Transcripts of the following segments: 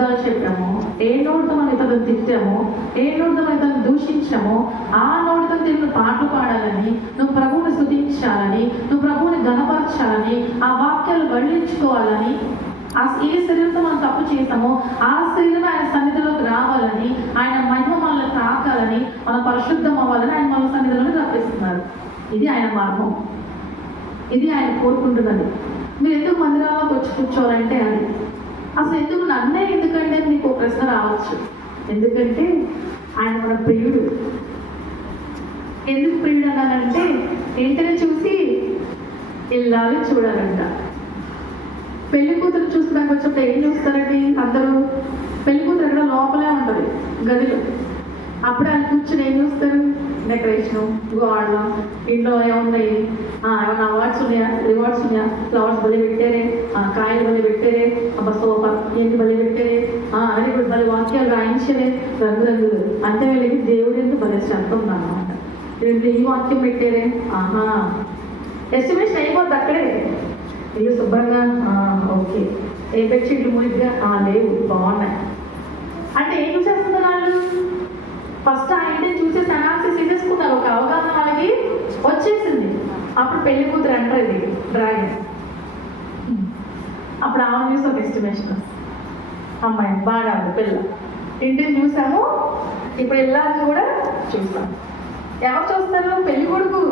అబద్ధాలు చెప్పామో, ఏ నోటితో మనం ఇతరులను తిట్టామో, ఏ నోటితో మనం ఇతరులను దూషించామో, ఆ నోటితో తిరిగి పాటలు పాడాలని, నువ్వు ప్రభువుని స్తుతించాలని, నువ్వు ప్రభువుని ఘనపరచాలని, ఆ వాక్యాలు వల్లించుకోవాలని, ఏ శరీరంతో మనం తప్పు చేస్తామో ఆ శరీరం ఆయన సన్నిధిలోకి రావాలని, ఆయన మహిమ మనల్ని తాకాలని, మనం పరిశుద్ధం అవ్వాలని ఆయన మన సన్నిధిలోకి రప్పిస్తున్నారు. ఇది ఆయన మార్గం, ఇది ఆయన కోరుకుంటున్నది. మీరు ఎందుకు మందిరాల్లోకి వచ్చి కూర్చోవాలంటే అది అసలు ఎందుకు నన్నే ఎందుకంటే మీకు ఒక ప్రశ్న రావచ్చు. ఎందుకంటే ఆయన మన ప్రియుడు. ఎందుకు ప్రియుడు అన్నానంటే ఇంటిని చూసి ఇల్లాలి చూడాలంట. పెళ్లి కూతురు చూసుకోవడానికి వచ్చినప్పుడు ఏం చూస్తారండి అందరూ? పెళ్లి కూతురు ఎక్కడ లోపలే ఉంటుంది గదిలో. అప్పుడే ఆయన కూర్చొని ఏం చూస్తారు? డెకరేషను, గోడలు, ఇంట్లో ఏమున్నాయి, ఏమన్నా అవార్డ్స్ ఉన్నాయా, రివార్డ్స్ ఉన్నాయా, ఫ్లవర్స్ బలి పెట్టారే, కాయలు బలి పెట్టారే, అబ్బా సోఫా ఏంటి బలి పెట్టారే, అని ఇప్పుడు బలి వాక్యాలు రాయించలే, రంగురంగులు అంటే వీళ్ళకి దేవుడు ఎందుకు బలి శబ్దం అన్నమాట. వీళ్ళు ఈ వాక్యం పెట్టారే, ఎస్టిమేషన్ అయిపోద్ది అక్కడే. ఇల్లు శుభ్రంగా, ఓకే, ఏ బెడ్షీట్లు మురిగ్గా లేవు, బాగున్నాయి అంటే ఏం చేస్తున్నారు వాళ్ళు? ఫస్ట్ ఆ ఇంటిని చూసేసి అనాలిసిస్ చేసేసుకున్నారు, ఒక అవగాహన వాళ్ళకి వచ్చేసింది. అప్పుడు పెళ్లి కూతురు అంటారు ఇది డ్రాగన్. అప్పుడు ఆమె చూసి ఒక ఎస్టిమేషన్, అమ్మాయి బాగా పిల్ల ఇంటిని చూసాము, ఇప్పుడు ఇల్లాన్ని కూడా చూస్తాం. ఎవరు చూస్తారు? పెళ్లి కొడుకు.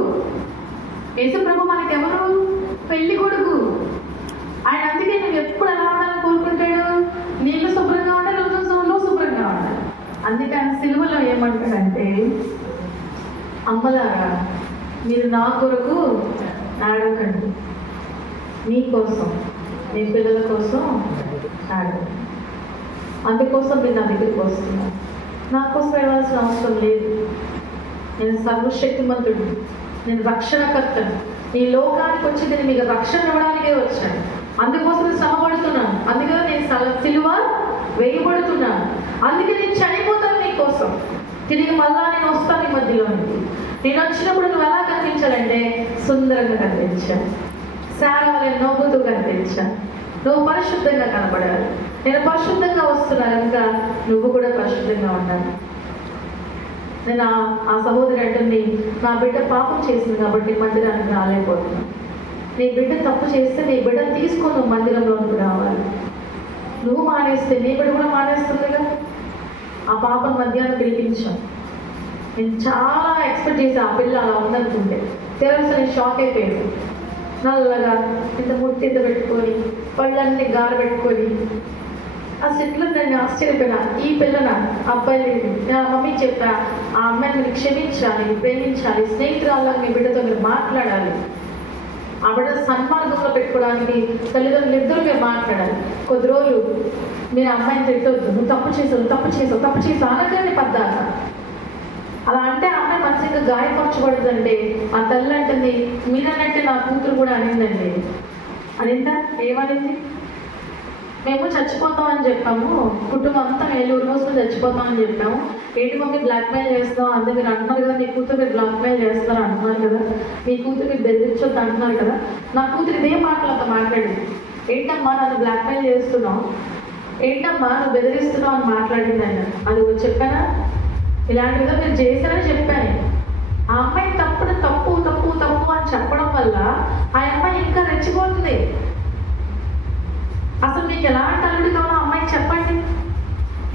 యేసు ప్రభు మనకి ఎవరు? పెళ్లి కొడుకు. ఆయన అందుకే నువ్వు ఎప్పుడు ఎలా ఉండాలని కోరుకుంటాడు? నీళ్ళు శుభ్రంగా ఉండాలి, నువ్వు శుభ్రంగా ఉండాలి. అందుకే ఆయన సిలువలో ఏమంటాడంటే, అమ్మలారా మీరు నా కొరకు ఆడకండి, నీ కోసం, నీ పిల్లల కోసం ఆడండి. అందుకోసం మీరు నా దగ్గరికి వస్తున్నారు. నా కోసం వెళ్ళాల్సిన అవసరం లేదు. నేను సర్వశక్తిమంతుడు, నేను రక్షణకర్తను. ఈ లోకానికి వచ్చి నేను మీకు రక్షణ ఇవ్వడానికే వచ్చాను. అందుకోసం శ్రమపడుతున్నాను, అందుకే నేను సిలువ వేయబడుతున్నాను, అందుకే నేను చనిపోతాను నీ కోసం. తిరిగి మళ్ళా నేను వస్తాను ఈ మధ్యలోనికి. నేను వచ్చినప్పుడు నువ్వు ఎలా కనిపించాలంటే సుందరంగా కనిపించాను, శారవలే నవ్వుతూ కనిపించాను, నువ్వు పరిశుద్ధంగా కనపడాలి. నేను పరిశుద్ధంగా వస్తున్నాను కనుక నువ్వు కూడా పరిశుద్ధంగా ఉండాలి. నేను ఆ సహోదరి అంటుంది, నా బిడ్డ పాపం చేసింది కాబట్టి మందిరానికి రాలేకపోతున్నాను. నీ బిడ్డ తప్పు చేస్తే నీ బిడ్డ తీసుకొని నువ్వు మందిరంలోకి రావాలి. నువ్వు మానేస్తే నీ బిడ్డ కూడా మానేస్తుందిగా. ఆ పాపం మధ్యాహ్నం పిలిపించాం. నేను చాలా ఎక్స్పెక్ట్ చేసి ఆ పిల్ల అలా ఉందనుకుంటే తెలుసు, నేను షాక్ అయిపోయాను. నల్లగా ఇంత ముట్టింత పెట్టుకొని పళ్ళన్నీ గార పెట్టుకొని అసలు ఎట్లా నేను ఆశ్చర్యపోయినా. ఈ పిల్లన అబ్బాయి లేదు. నేను మమ్మీ చెప్పా, ఆ అమ్మాయిని మీరు క్షమించాలి, ప్రేమించాలి, స్నేహితురాల్లో మీ బిడ్డతో మీరు మాట్లాడాలి. ఆ బిడ్డ సన్మార్గంలో పెట్టుకోవడానికి తల్లిదండ్రులు ఇద్దరు మీరు మాట్లాడాలి. కొద్ది రోజులు మీరు అమ్మాయిని తిట్టవద్దు, నువ్వు తప్పు చేసావు అనగానే పద్దాక. అలా అంటే ఆ అమ్మాయి మంచిగా గాయపరచబడుతుందంటే ఆ తల్లి అంటుంది, మీరన్నట్టే నా కూతురు కూడా అనిందండి. అనిందా? ఏమనింది? మేము చచ్చిపోతామని చెప్పాము, కుటుంబం అంతా ఏలూరు రోజులు చచ్చిపోతామని చెప్పాము. ఏంటి మమ్మీ బ్లాక్మెయిల్ చేస్తాం, అందుకే మీరు అంటున్నారు కదా, మీ కూతురు మీరు బ్లాక్మెయిల్ చేస్తారు అంటున్నారు కదా, మీ కూతురు మీరు బెదిరించొద్దు అంటున్నారు కదా. నా కూతురు ఇదే మాటలు అంత మాట్లాడింది. ఏంటమ్మా నన్ను బ్లాక్మెయిల్ చేస్తున్నావు, ఏంటమ్మా నువ్వు బెదిరిస్తున్నావు అని మాట్లాడింది ఆయన. అది చెప్పానా? ఇలాంటి విధంగా మీరు చేశారని చెప్పాను. ఆ అమ్మాయి తప్పు తప్పు తప్పు తప్పు అని చెప్పడం వల్ల ఆ అమ్మాయి ఇంకా రెచ్చిపోతుంది. అసలు మీకు ఎలాంటి అల్లుడు కావాలో అమ్మాయికి చెప్పండి,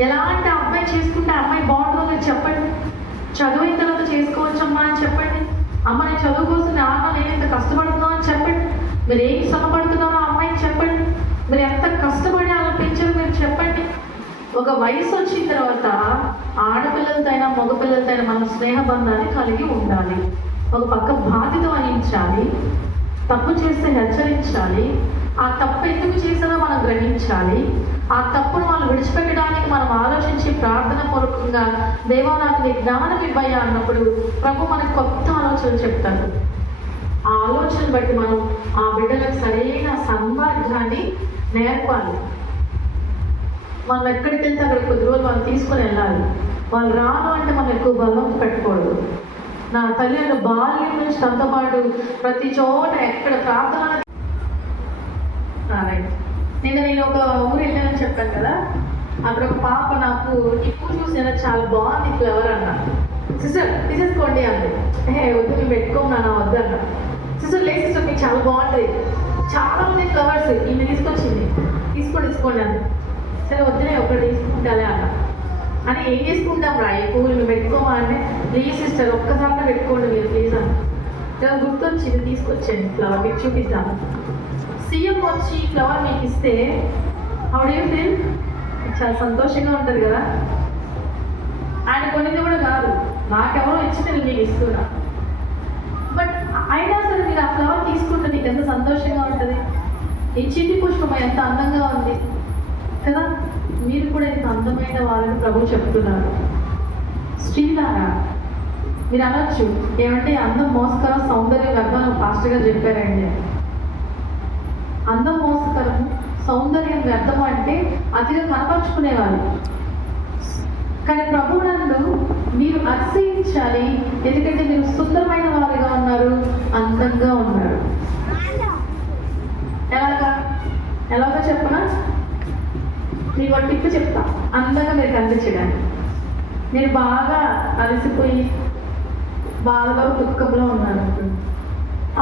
ఎలాంటి అమ్మాయి చేసుకుంటే అమ్మాయి బాగుంటుందో మీరు చెప్పండి. చదువుయిన తర్వాత చేసుకోవచ్చమ్మా అని చెప్పండి. అమ్మ నేను చదువు కోసం నేను ఎంత కష్టపడుతుందో అని చెప్పండి. మీరు ఏం శ్రమపడుతున్నారో అమ్మాయికి చెప్పండి. మీరు ఎంత కష్టపడి అలా పెంచారో మీరు చెప్పండి. ఒక వయసు వచ్చిన తర్వాత ఆడపిల్లలతో అయినా మగపిల్లలతో అయినా మన స్నేహబంధాన్ని కలిగి ఉండాలి. ఒక పక్క బాధ్యత వహించాలి, తప్పు చేస్తే హెచ్చరించాలి, ఆ తప్పు ఎందుకు చేసానో మనం గ్రహించాలి. ఆ తప్పును వాళ్ళు విడిచిపెట్టడానికి మనం ఆలోచించి ప్రార్థన పూర్వకంగా దేవా నాకు నీ జ్ఞానం ఇవ్వయ్యా అన్నప్పుడు ప్రభు మనకు కొత్త ఆలోచనలు చెప్తారు. ఆ ఆలోచనలు బట్టి మనం ఆ బిడ్డలకు సరైన సన్మార్గాన్ని నేర్పాలి. మనం ఎక్కడికి వెళ్తే అక్కడ కొద్ది రోజులు వాళ్ళు తీసుకొని వెళ్ళాలి. వాళ్ళు రాను అంటే మనం ఎక్కువ బలం పెట్టకూడదు. నా తల్లి బాల్యం నుంచి తనతో పాటు ప్రతి చోట ఎక్కడ ప్రార్థన. నేను ఒక ఊరు వెళ్ళానని చెప్పాను కదా, అక్కడ ఒక పాప నాకు ఇప్పుడు చూసిన చాలా బాగుంది ఫ్లవర్ అన్న. సిస్టర్ తీసేసుకోండి అంది. వద్దు మేము పెట్టుకోమన్నా వద్దు అన్న. సిస్టర్ లేదు సిస్టర్ మీకు చాలా బాగుంటుంది, చాలా ఉంది ఫ్లవర్స్, ఈమె తీసుకొచ్చింది, తీసుకోండి అంది. సరే వద్దునే ఒకటి తీసుకుంటాలే అన్న. అని ఏం చేసుకుంటాం రా ఈ పువ్వులు మేము పెట్టుకోమా అంటే, ప్లీజ్ సిస్టర్ ఒక్కసారి పెట్టుకోండి మీరు ప్లీజ్ అని. ఇలా గుర్తొచ్చింది, తీసుకొచ్చాను ఫ్లవర్ మీకు చూపిద్దాము. సీఎం వచ్చి ఫ్లవర్ మీకు ఇస్తే హౌ డు యూ ఫీల్? చాలా సంతోషంగా ఉంటుంది కదా. ఆయన కొనిది కూడా కాదు, నాకెవరో ఇచ్చి నేను మీకు ఇస్తున్నా. బట్ అయినా సరే మీరు ఆ ఫ్లవర్ తీసుకుంటే నీకు ఎంత సంతోషంగా ఉంటుంది. ఈ చిన్ని పుష్పం ఎంత అందంగా ఉంది కదా. మీరు కూడా ఎంత అందమైన వాళ్ళని ప్రభు చెప్తున్నారు. స్త్రీలారా మీరు అనొచ్చు, ఏమంటే అందం మోసకరం సౌందర్యం వ్యర్థం ఫాస్ట్గా చెప్పారండి. అందం మోసకరం సౌందర్యం వ్యర్థం అంటే అతిగా కనపరుచుకునేవాళ్ళు. కానీ ప్రభువునందు మీరు అతిశయించాలి, ఎందుకంటే మీరు సుందరమైన వారిగా ఉన్నారు, అందంగా ఉన్నారు. ఎలాగా చెప్పనా? మీకు ఒక టిప్పు చెప్తా, అందంగా మీరు కనిపించడానికి. మీరు బాగా అలసిపోయి బాధలో దుఃఖంలో ఉన్నారు.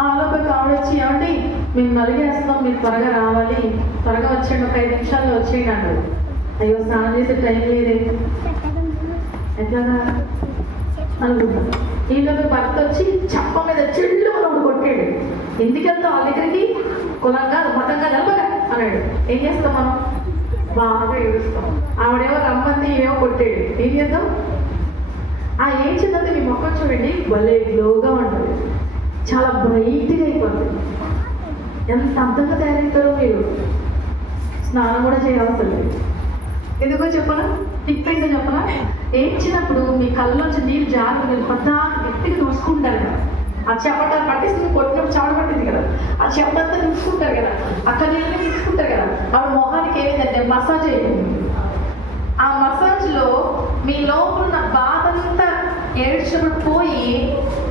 ఆలోపై కావడొచ్చి ఏమంటే మేము నలిగేస్తాం, మీరు త్వరగా రావాలి, త్వరగా వచ్చేయండి, ఒక 5 నిమిషాల్లో వచ్చేయండి అన్నాడు. అయ్యో స్నానం చేసే టైం లేదే, ఎట్లాగా అనుకుంటాం. ఈలోపు భర్త వచ్చి చప్ప మీద చెల్లు మనం కొట్టాడు. ఎందుకు వెళ్తాం వాళ్ళ దగ్గరికి? కులంగా మతంగా నిలబగా అన్నాడు. ఏం చేస్తాం మనం? బాగా ఏడుస్తాం. ఆవిడేమో రమ్మంది, ఏమో కొట్టాడు. ఏం చేద్దాం? ఏం చేద్దాం? మీ మొక్కలు చూడండి భలే గ్లోగా ఉంటుంది, చాలా బ్రైట్గా అయిపోతుంది. ఎంత అందంగా తయారవుతారో మీరు. స్నానం కూడా చేయవలసిన లేదు. ఎందుకో చెప్పనా? టిప్ ఏంటో చెప్పనా? ఏడ్చినప్పుడు మీ కళ్ళలోంచి నీళ్ళు జాగ్రత్త మీరు పద్దా గట్టిగా చూసుకుంటారు కదా. ఆ చెమట పట్టిస్తుంది, కొట్టినప్పుడు చెమట పట్టింది కదా, ఆ చెమటంతా చూసుకుంటారు కదా, అక్కడ నీళ్ళు తీసుకుంటారు కదా. ఆవిడ మొహానికి ఏమైందంటే మసాజ్ అయ్యింది. ఆ మసాజ్లో మీ లోపల బాధ అంతా ఏడ్చినప్పుడు పోయి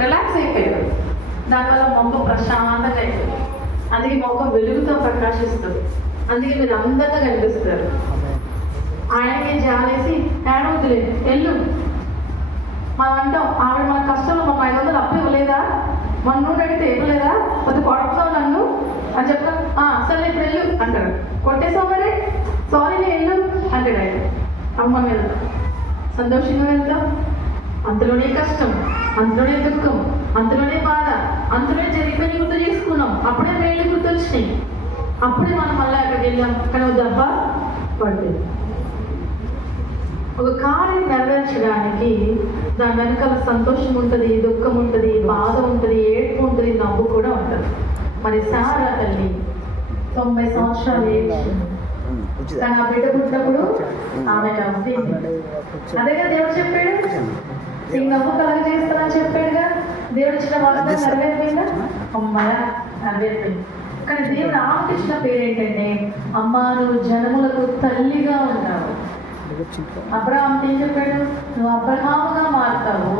రిలాక్స్ అయిపోయారు. దానివల్ల మొక్క ప్రశాంతంగా అయిపోయింది. అందుకే మొక్క వెలుగుతో ప్రకాశిస్తుంది. అందుకే మీరు అందంగా కనిపిస్తారు. ఆయనకి జాలేసి ఏడవద్దులే వెళ్ళు. మనం అంటాం, ఆవిడ మన కష్టంలో మన 500 అప్పు ఇవ్వలేదా, మన నూనె అడిగితే ఇవ్వలేదా, కొద్ది కొడుతున్నావు నన్ను అని చెప్తాను. సరే ఇప్పుడు వెళ్ళు అంటాడు. కొట్టేసావు మరే, సారీ నేను వెళ్ళు అంటాడు ఆయన. అమ్మ మనం వెళ్తాం, సంతోషంగా వెళ్తాం. అంతలోనే కష్టం, అంతలోనే దుఃఖం, అంతలోనే బాధ, అంతలోనే జరిగిపోయి గుర్తు చేసుకున్నాం. అప్పుడే మేళ్ళు గుర్తొచ్చినాయి, అప్పుడే మనం మళ్ళీ అక్కడికి వెళ్ళాం. కానీ దెబ్బ పడలేదు. ఒక కార్యం నెరవేర్చడానికి దాని వెనకాల సంతోషం ఉంటుంది, దుఃఖం ఉంటుంది, బాధ ఉంటుంది, ఏడుపు ఉంటుంది, నవ్వు కూడా ఉంటుంది. మరి సారా తల్లి 90 సంవత్సరాలు ఏడ్చింది. కానీ ఆ బిడ్డ పుట్టినప్పుడు ఆమె నవ్వింది. అదేగా దేవుడు చెప్పాడు, నీకు నవ్వు కలగ చేస్తానని చెప్పాడుగా. దేవుడు ఇచ్చిన వాగ్దానం నెరవేరిపోయిందా? అమ్మాయ నెరవేరిపోయింది. కానీ దేవుడు ఆమెకి ఇచ్చిన పేరు ఏంటంటే, అమ్మా నువ్వు జనములకు తల్లిగా ఉంటావు. అబ్రహాం ఏం చెప్పాడు? నువ్వు అబ్రహాముగా మారుతావు,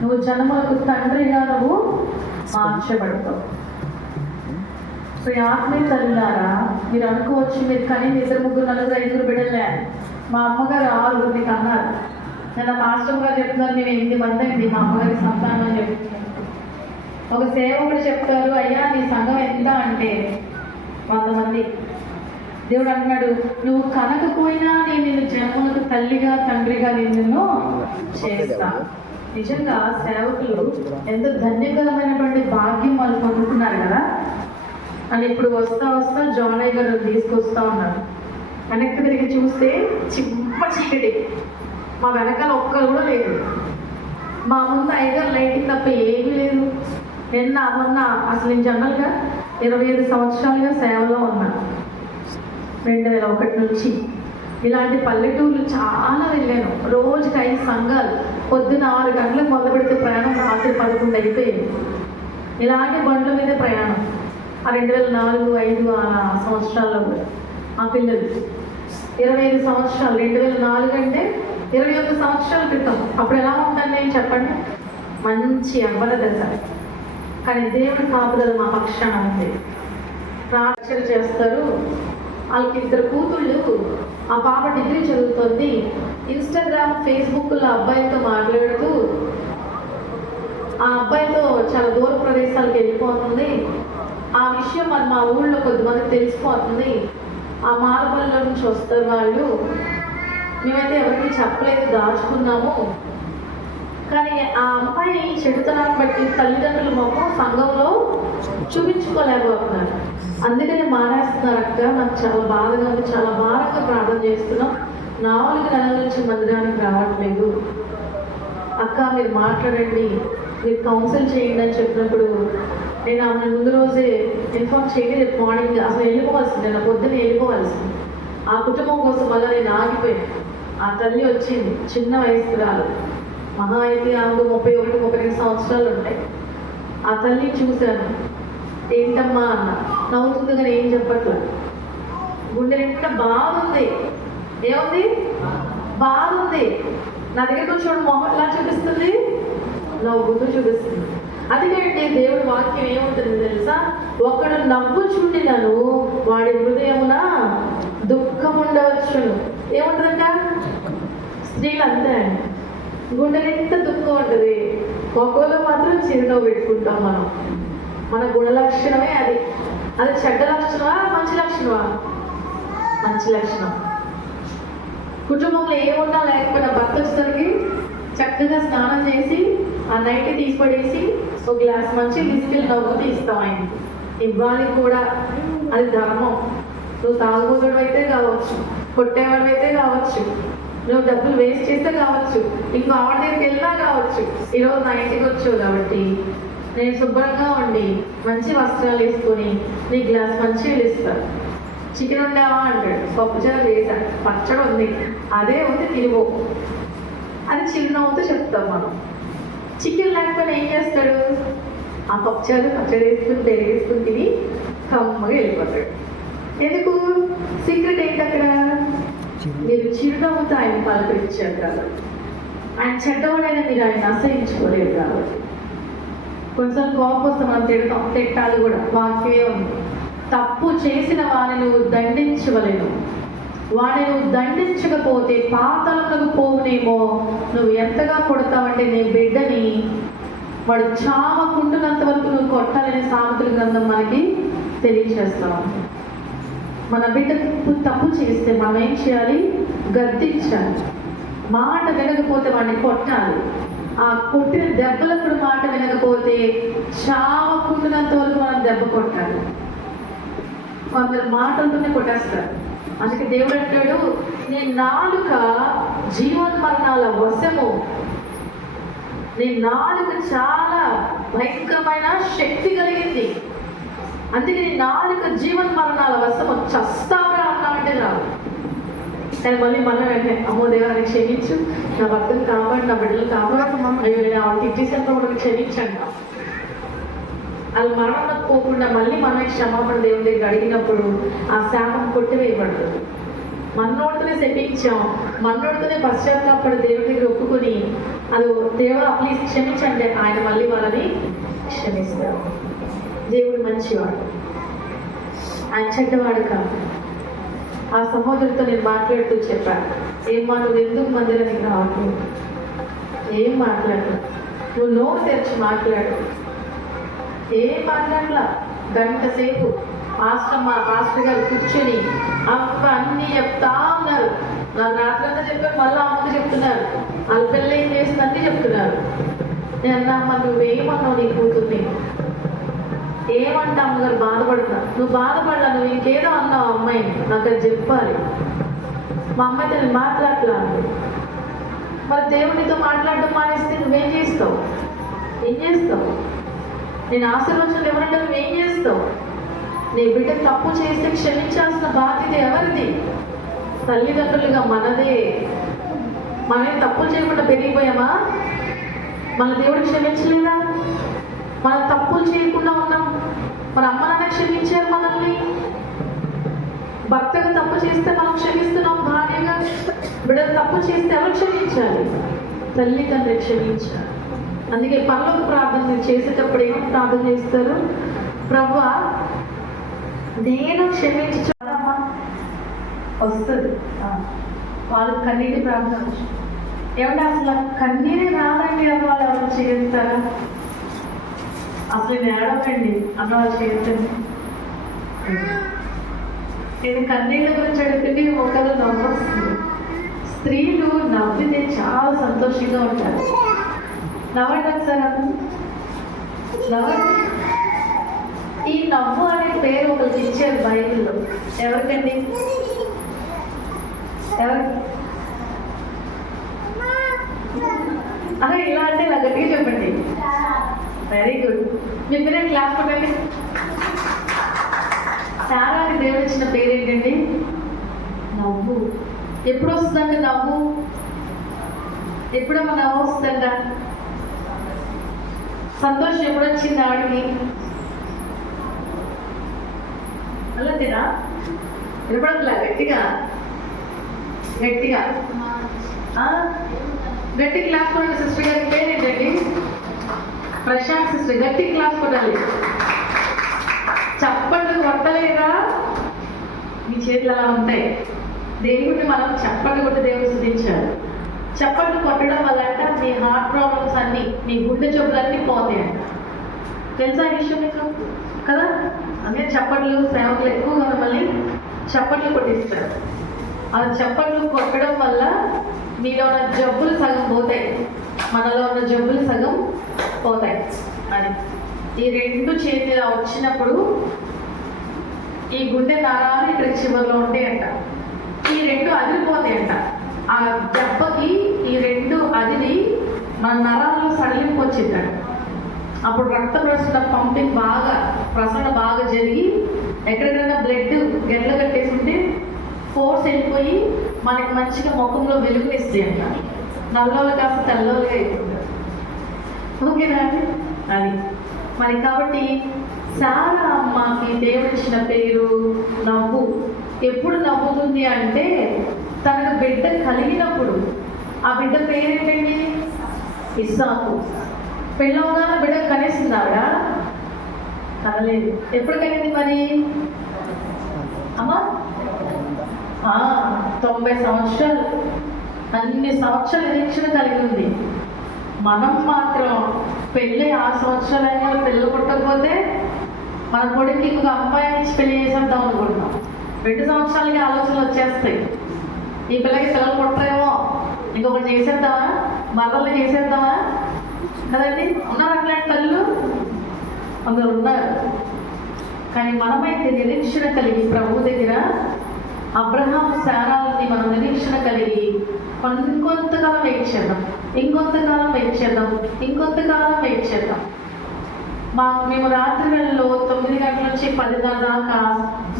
నువ్వు జనములకు తండ్రిగా నువ్వు మార్చబడతావు. సో ఈ ఆత్మీయ తల్లిలారా, మీరు అనుకోవచ్చు, మీరు కానీ 2, 3, 4, 5 బిడ్డలే. మా అమ్మగారు 6 నీకు అన్నారు. నేను మాస్టర్ గారు చెప్తున్నారు, నేను 8 మంది అండి మా అమ్మగారి సంతానం అని చెప్తున్నాను. ఒక సేవకుడు చెప్తారు, అయ్యా నీ సంఘం ఎంత అంటే 100 మంది. దేవుడు అంటున్నాడు, నువ్వు కనకపోయినా నేను నిన్ను జన్మలకు తల్లిగా తండ్రిగా నిన్ను చేస్తా. నిజంగా సేవకులు ఎంత ధన్యకరమైనటువంటి భాగ్యం వాళ్ళు పొందుతున్నారు కదా. అని ఇప్పుడు వస్తా జానయ్య గారు తీసుకొస్తా ఉన్నారు. వెనక్కి తిరిగి చూస్తే చిమ్మ చీకటి, మా వెనకాల ఒక్కరు కూడా లేదు. మా ముందు 5 లైటింగ్ తప్ప ఏమీ లేదు. మొన్న అసలు నేను జనరల్గా 25 సంవత్సరాలుగా సేవలో ఉన్నాను. 2001 నుంచి ఇలాంటి పల్లెటూర్లు చాలా వెళ్ళాను. రోజుకి 5 సంఘాలు, పొద్దున 6 గంటలకు మొదలు పెడితే ప్రయాణం రాత్రి 11 అయిపోయింది. ఇలాగే బండ్ల మీద ప్రయాణం. ఆ 2004, 2005 ఆ సంవత్సరాల్లో కూడా మా పిల్లలు 25 సంవత్సరాలు. 2004 అంటే 21 సంవత్సరాల క్రితం. అప్పుడు ఎలా ఉంటాను నేను చెప్పండి? మంచి అవ్వల దశ. కానీ దేవుడి కాపుదల మా పక్షాన ఉంది. ప్రార్థన చేస్తారు. వాళ్ళకి 2 కూతుళ్ళు ఆ పాప డిగ్రీ చదువుతుంది. ఇన్స్టాగ్రామ్, ఫేస్బుక్లో అబ్బాయితో మాట్లాడుతూ ఆ అబ్బాయితో చాలా దూర ప్రదేశాలకు వెళ్ళిపోతుంది. ఆ విషయం మరి మా ఊళ్ళో కొద్దిమందికి తెలిసిపోతుంది. ఆ మార్గంలో నుంచి వస్తారు వాళ్ళు. మేమైతే ఎవరికి చెప్పలేదు, దాచుకున్నాము. కానీ ఆ అమ్మాయి చెడుతనాన్ని బట్టి తల్లిదండ్రుల మొత్తం సంఘంలో చూపించుకోలేకపోతున్నారు. అందుకని మానేస్తున్నారు. అక్క నాకు చాలా బాధగా ఉంది, చాలా భారంగా ప్రార్థన చేస్తున్నాం, 4 నెలల నుంచి మందిరానికి రావట్లేదు. అక్క మీరు మాట్లాడండి, మీరు కౌన్సిల్ చేయండి అని చెప్పినప్పుడు నేను ఆమె ముందు రోజే ఇన్ఫార్మ్ చేయండి, రేపు మార్నింగ్ అసలు వెళ్ళిపోవాల్సింది, నేను పొద్దున్న వెళ్ళిపోవాల్సింది. ఆ కుటుంబం కోసం వల్ల నేను ఆగిపోయాను. ఆ తల్లి వచ్చింది, చిన్న వయస్కురాలు, మహా అయితే ఆమెకు 31-32 సంవత్సరాలు ఉంటాయి. ఆ తల్లి చూశాను. ఏంటమ్మా అన్న, నవ్వుతుంది కానీ ఏం చెప్పట్లేదు. గుండె నిండా బాగుంది. ఏముంది? బాగుంది. నా దగ్గర చూడు, మొహం ఎలా చూపిస్తుంది, నవ్వుతూ చూపిస్తుంది. అందుకంటే దేవుడి వాక్యం ఏముంటుంది తెలుసా? ఒకడు నవ్వు చుండినను వాడి హృదయమున దుఃఖం ఉండవచ్చును. ఏముంటుందంట? స్త్రీలు అంతే అండి, గుండె నిండా దుఃఖం ఉంటుంది. ఒక్కోలో మాత్రం చిరునవ్వు పెట్టుకుంటాం మనం. మన గుణ లక్షణమే అది. అది చెడ్డ లక్షణమా, మంచి లక్షణమా? మంచి లక్షణం. కుటుంబంలో ఏమున్నా లేకపోయినా భర్త వచ్చేసరికి చక్కగా స్నానం చేసి ఆ నైట్ తీసి పడేసి ఒక గ్లాస్ మంచి తీసుకెళ్ళి నవ్వుతూ ఇస్తాం. ఆయన ఇవ్వాలి కూడా, అది ధర్మం. నువ్వు తాగుబోతుడు అయితే కావచ్చు, కొట్టేవాడు అయితే కావచ్చు, నువ్వు డబ్బులు వేస్ట్ చేస్తే కావచ్చు, ఇంకో ఆవిడ దగ్గరికి వెళ్ళినా కావచ్చు. ఈరోజు నా ఇంటికి వచ్చావు కాబట్టి నేను శుభ్రంగా ఉండి మంచి వస్త్రాలు వేసుకొని నీ గ్లాస్ మంచిగా ఇస్తాను. చికెన్ వండావా అంటాడు, పప్పుచారు వేసాడు, పచ్చడి ఉంది, అదే ఉంది తిరుగు, అది చిరునవ్వుతో చెప్తాం మనం. చికెన్ లేకపోతే ఏం చేస్తాడు? ఆ పప్పుచారు పచ్చడి వేసుకుని పెరిగేసుకుని తిని కమ్మగా వెళ్ళిపోతాడు. ఎందుకు? సీక్రెట్ ఏంటి అక్కడ? మీరు చిరునవ్వుతో ఆయన పలకరించారు కాబట్టి. ఆయన చెడ్డవాడైనా మీరు ఆయన ఆశ్రయించుకోలేదు కాబట్టి. కొంచెం కోపం వస్తే మనం తిడతాం, తిట్టాలి కూడా. వాక్యమే ఉంది, తప్పు చేసిన వాడిని నువ్వు దండించవలేను, వాడిని నువ్వు దండించకపోతే పాతాళమునకు పోవునేమో. నువ్వు ఎంతగా కొడతావంటే నీ బిడ్డని వాడు చావకుంటున్నంత వరకు నువ్వు కొట్టాలని సామెతల గ్రంథం మనకి తెలియజేస్తాం. మన బిడ్డ తప్పు చేస్తే మనం ఏం చేయాలి? గద్దించాలి. మాట వినకపోతే వాడిని కొట్టాలి. ఆ కొట్టిన దెబ్బలప్పుడు మాట వినకపోతే చావకుంటున్నంత వరకు మనం దెబ్బ కొట్టాలి. కొందరు మాటలతోనే కొట్టేస్తారు. అందుకే దేవుడు అంటాడు, నీ నాలుక జీవన్మరణాల వశము. నీ నాలుక చాలా భయంకరమైన శక్తి కలిగింది. అందుకే నీ నాలుక జీవన్మరణాల వశము, చస్తావరా అన్నామంటే రాదు. కానీ మళ్ళీ మనం వెంటనే అమ్మో దేవాన్ని క్షమించు, నా భర్తను కాపాడు, నా బిడ్డలు కాపాడు, అయ్యో నేను ఆవిడకి ఇచ్చేసాను కూడా క్షమించండి. వాళ్ళు మరణంలో పోకుండా మళ్ళీ మనమే క్షమాపణ దేవుని దగ్గర అడిగినప్పుడు ఆ శాపం కొట్టివేయబడుతుంది. మనోడితోనే శపించాం, మనోడితోనే పశ్చాత్తాపడి దేవుడి దగ్గర ఒప్పుకొని అది దేవుడు ప్లీజ్ క్షమించండి, ఆయన మళ్ళీ వాళ్ళని క్షమిస్తారు. దేవుడు మంచివాడు, ఆయన చెడ్డవాడు కాదు. ఆ సహోదరుడితో నేను మాట్లాడుతూ చెప్పాను, ఏమ్మా నువ్వు ఎందుకు మందిరానికి రావట్లేదు? ఏం మాట్లాడు, నువ్వు నోరు తెరిచి మాట్లాడు. ఏం మాట్లాడలా. గంట సేపు పాస్టర్ గారు కూర్చొని అన్నీ చెప్తా ఉన్నారు. నాకు రాత్రంతా చెప్పారు, మళ్ళీ అమ్మకు చెప్తున్నారు, వాళ్ళ పిల్లలు ఏం చేస్తుందని చెప్తున్నారు. నేను అన్నా, అమ్మ నువ్వేమన్నావు నీ కూతుర్ని? ఏమంటా అమ్మగారు బాధపడుతున్నా. నువ్వు బాధపడలా, నువ్వు ఇంకేదో అన్నావు అమ్మాయిని, నాకు అది చెప్పాలి. మా అమ్మాయితో నేను మాట్లాడలా. మరి దేవుడితో మాట్లాడడం మానేస్తే నువ్వేం చేస్తావు? ఏం చేస్తావు? నేను ఆశీర్వచనం ఎవరంటే నువ్వేం చేస్తావు? నీ బిడ్డ తప్పు చేస్తే క్షమించాల్సిన బాధ్యత ఎవరిది? తల్లిదండ్రులుగా మనదే. మనమే తప్పులు చేయకుండా పెరిగిపోయామా? మన దేవుడు క్షమించలేదా? మనం తప్పులు చేయకుండా ఉన్నాం. మన అమ్మ నాన్న క్షమించారు మనల్ని. భర్తగా తప్పు చేస్తే మనం క్షమిస్తున్నాం, భార్యగా. బిడ్డలు తప్పు చేస్తే ఎవరు క్షమించాలి? తల్లిదండ్రులు క్షమించాలి. అందుకే పరలోక ప్రార్థన మీరు చేసేటప్పుడు ఏమో ప్రార్థన చేస్తారు? ప్రభువా నేను క్షమించమ్మా, వస్తుంది. వాళ్ళు కన్నీటి ప్రార్థన ఏమంటే అసలు కన్నీరు రాదండి అన్న వాళ్ళు ఎవరు చేస్తారా? అసలు ఏడవండి అన్న వాళ్ళు చేస్తుంది. నేను కన్నీళ్ళ గురించి అడుగుతుంటే ఒకరు నవ్వు వస్తుంది. స్త్రీలు నవ్వితే చాలా సంతోషంగా ఉంటారు. నవ్వండి ఒకసారి నవ్వండి. ఈ నవ్వు అనే పేరు ఒకరికి ఇచ్చారు బైబిల్లో. ఎవరికండి? ఎవరికి? ఇలా అంటే నా గట్టిగా చెప్పండి. Very good. మీరే క్లాస్ కొట్టండి. శారాకి దేవుడు ఇచ్చిన పేరు ఏంటండి? నవ్వు. ఎప్పుడు వస్తుందండి నవ్వు? ఎప్పుడమ్మా నవ్వు వస్తుందంట? సంతోషం ఎప్పుడు వచ్చింది ఆవిడకి? అల్లదిరా వినపడట్లా? గట్టిగా గట్టిగా గట్టి క్లాస్ కొట్టాలి. సిస్టర్ గారి పేరు ఏంటండి? ప్రశాంత్ సిస్టర్. గట్టి క్లాస్ కొట్టాలి. చప్పట్లు కొట్టలేదా? మీ చేతులు అలా ఉంటాయి. దేవుడిని మనం చప్పట్లు కొట్టి దేవుడు స్తుతించాలి. చప్పట్లు కొట్టడం వల్ల అంట మీ హార్ట్ ప్రాబ్లమ్స్ అన్నీ, మీ గుండె జబ్బులన్నీ పోతాయంట. తెలుసా ఈ విషయం మీకు? కదా, అందుకే చప్పట్లు సేవకులు ఎక్కువగా మళ్ళీ చప్పట్లు కొట్టిస్తారు. ఆ చప్పట్లు కొట్టడం వల్ల మీలో ఉన్న జబ్బులు సగం పోతాయి, మనలో ఉన్న జబ్బులు సగం పోతాయి. అని ఈ రెండు చేతిలో వచ్చినప్పుడు ఈ గుండె నరాలు ఇక్కడ చివరిలో ఉంటాయంట. ఈ రెండు అదిరిపోతాయంట. ఆ దెబ్బకి ఈ రెండు అదిరి మన నరాల్లో సడలింపు వచ్చిందంట. అప్పుడు రక్త పంపింగ్ బాగా ప్రసరణ బాగా జరిగి ఎక్కడికైనా బ్లడ్ గెడ్ల కట్టేసి ఉంటే ఫోర్స్ వెళ్ళిపోయి మనకి మంచిగా ముఖంలో వెలుగునిస్తాయి అంట. నల్లోళ్ళు కాస్త తెల్లోళ్ళుగా అయిపోతారు. ఓకేనా అండి? అది మరి కాబట్టి సారా అమ్మకి దేవుడు ఇచ్చిన పేరు నవ్వు. ఎప్పుడు నవ్వుతుంది అంటే తనకు బిడ్డ కలిగినప్పుడు. ఆ బిడ్డ పేరేంటండి? ఇస్సాకు. పెళ్ళవగానే బిడ్డ కనేసింది ఆవిడ? కనలేదు. ఎప్పుడు కలిగింది మరి అమ్మా? 90 సంవత్సరాలు. అన్ని సంవత్సరాలు నిరీక్షణ కలిగి ఉంది. మనం మాత్రం పెళ్ళి 6 సంవత్సరాలైనా పిల్లలు పుట్టకపోతే మన కొడుకు ఇంకొక అమ్మాయి ఇచ్చి పెళ్లి చేసేద్దాం అనుకుంటున్నాం. 2 సంవత్సరాలకి ఆలోచనలు వచ్చేస్తాయి. ఈ పిల్లకి పిల్లలు పుట్టరేమో, ఇంకొకటి చేసేద్దామా, మరలు చేసేద్దామా కదండి. ఉన్నారు అట్లాంటి తల్లు, అందరు ఉన్నారు. కానీ మనమైతే నిరీక్షణ కలిగి ప్రభు దగ్గర అబ్రహాం శారాలని మనం నిరీక్షణ కలిగి ఇంకొంతకాలం వెయిట్ చేద్దాం, ఇంకొంతకాలం వెయిట్ చేద్దాం, ఇంకొంతకాలం వెయిట్ చేద్దాం. మేము రాత్రి వేళలో 9 గంటల నుంచి 10 దాకా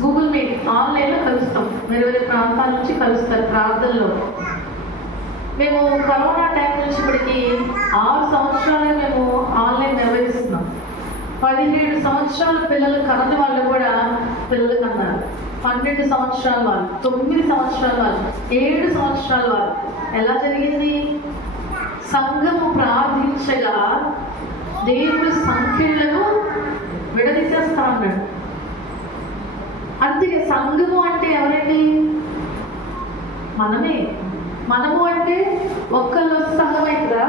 గూగుల్ మీట్ ఆన్లైన్లో కలుస్తాం. వేరే వేరే ప్రాంతాల నుంచి కలుస్తారు ప్రార్థనలో. మేము కరోనా టైం నుంచి ఇప్పటికి 6 సంవత్సరాలే మేము ఆన్లైన్ నిర్వహిస్తున్నాం. 17 సంవత్సరాల పిల్లలు కనని వాళ్ళు కూడా పిల్లలు కన్నారు. 12 సంవత్సరాల వాళ్ళు, 9 సంవత్సరాల వాళ్ళు, 7 సంవత్సరాల వాళ్ళు. ఎలా జరిగింది? సంఘము ప్రార్థించగా దేవుడు సంఖ్యలను విడదీసేస్తా ఉన్నాడు. అందుకే సంఘము అంటే ఎవరండి? మనమే. మనము అంటే ఒక్కళ్ళు సంఘం అవుతుందా?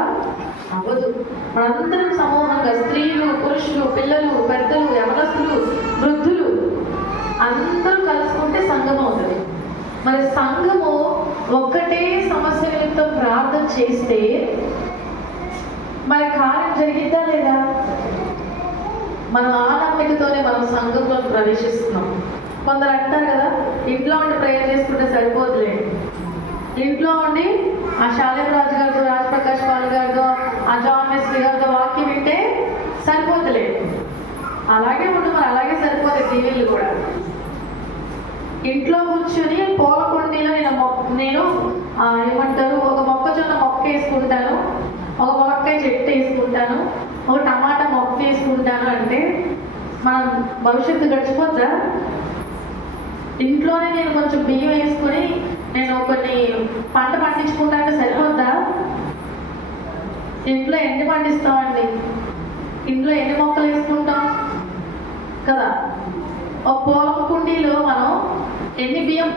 అవ్వదు. మనందరం సమూహంగా స్త్రీలు, పురుషులు, పిల్లలు, పెద్దలు, యవనస్తులు, వృద్ధులు అందరూ కలుసుకుంటే సంఘం అవుతుంది. మరి సంఘము ఒక్కటే సమస్య నిమిత్తం ప్రార్థన చేస్తే మరి కార్యం జరిగిద్దా లేదా? మనం ఆ నమ్మికతోనే మనం సంఘంలో ప్రవేశిస్తున్నాం. కొందరు అంటారు కదా, ఇంట్లో ఉండి ప్రేయర్ చేసుకుంటే సరిపోతులేండి. ఇంట్లో ఉండి ఆ శాలేం రాజు గారితో, రాజప్రకాష్ పాల్ గారితో, ఆ జాన్ ఎస్వి గారితో వాక్యం వింటే సరిపోతులేదు. అలాగే ఉంటుంది, మరి అలాగే సరిపోతాయి టీవీలు కూడా. ఇంట్లో కూర్చొని పూల కుండీలో నేను ఏమంటారు, ఒక మొక్కజొన్న మొక్క వేసుకుంటాను, ఒక మునక్కాయ చెట్టు వేసుకుంటాను, ఒక టమాటా మొక్క వేసుకుంటాను అంటే మనం భవిష్యత్తు గడిచిపోద్దా? ఇంట్లోనే నేను కొంచెం బియ్యం వేసుకొని నేను కొన్ని పంట పండించుకుంటానంటే సరిపోద్దా? ఇంట్లో ఎన్ని పండిస్తామండి? ఇంట్లో ఎన్ని మొక్కలు వేసుకుంటాం కదా? ఒక పూల కుండీలో మనం ఎన్ని బియ్యం